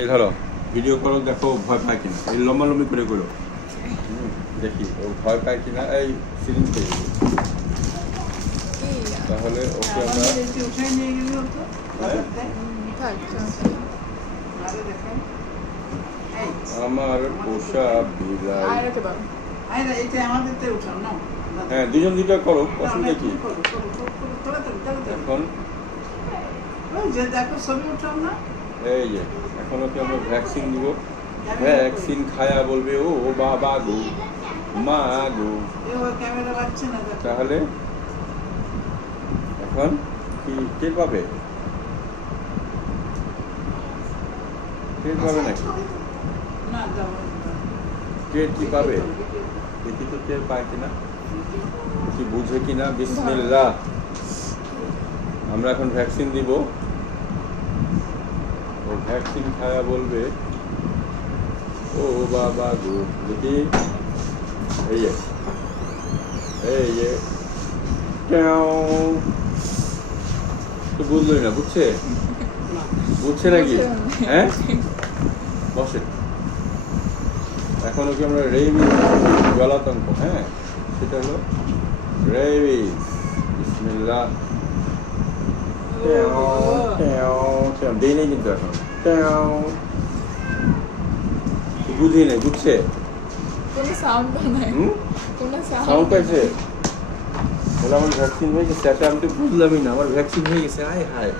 এই ধরো ভিডিও করো, দেখো ভয় পায় কিনা। এই লম্বালম্বি করে করো, দেখি ও ভয় পায় কিনা। এই সিরিঞ্জ পেয়ে যাবে, তাহলে ওকে আমরা আমার পোষা বিলাই। হ্যাঁ, দুজন দুটা করো, অসুবিধা কি। এখন এই যে এখন ওকে আমরা ভ্যাকসিন দিব। ভ্যাকসিন খায়া বলবে ও বাবা গো, মা গো। তাহলে এখন কি টের পাবে? টের পাবে নাকি? টের কি পাবে? দেখি তো টের পায় কিনা, কি বুঝে কিনা। বিসমিল্লাহ, আমরা এখন ভ্যাকসিন দিব। ও ভ্যাকসিন খায়া বলবে ও বাবা গো। দেখি এই যে এই যে তো বুঝলোই না, বুঝছে? বুঝছে নাকি? হ্যাঁ, বসে। এখন ওকে আমরা রেবিস জলাতঙ্ক, হ্যাঁ সেটা হলো রেবিস। বিসমিল্লাহ। দেই নেই কিন্তু এখন বুঝি নেই, বুঝছে? সাউন্ড পাইছে বলে আমার ভ্যাকসিন হয়ে গেছে। আমি তো বুঝলামই না আমার ভ্যাকসিন হয়ে গেছে। আয় হায়।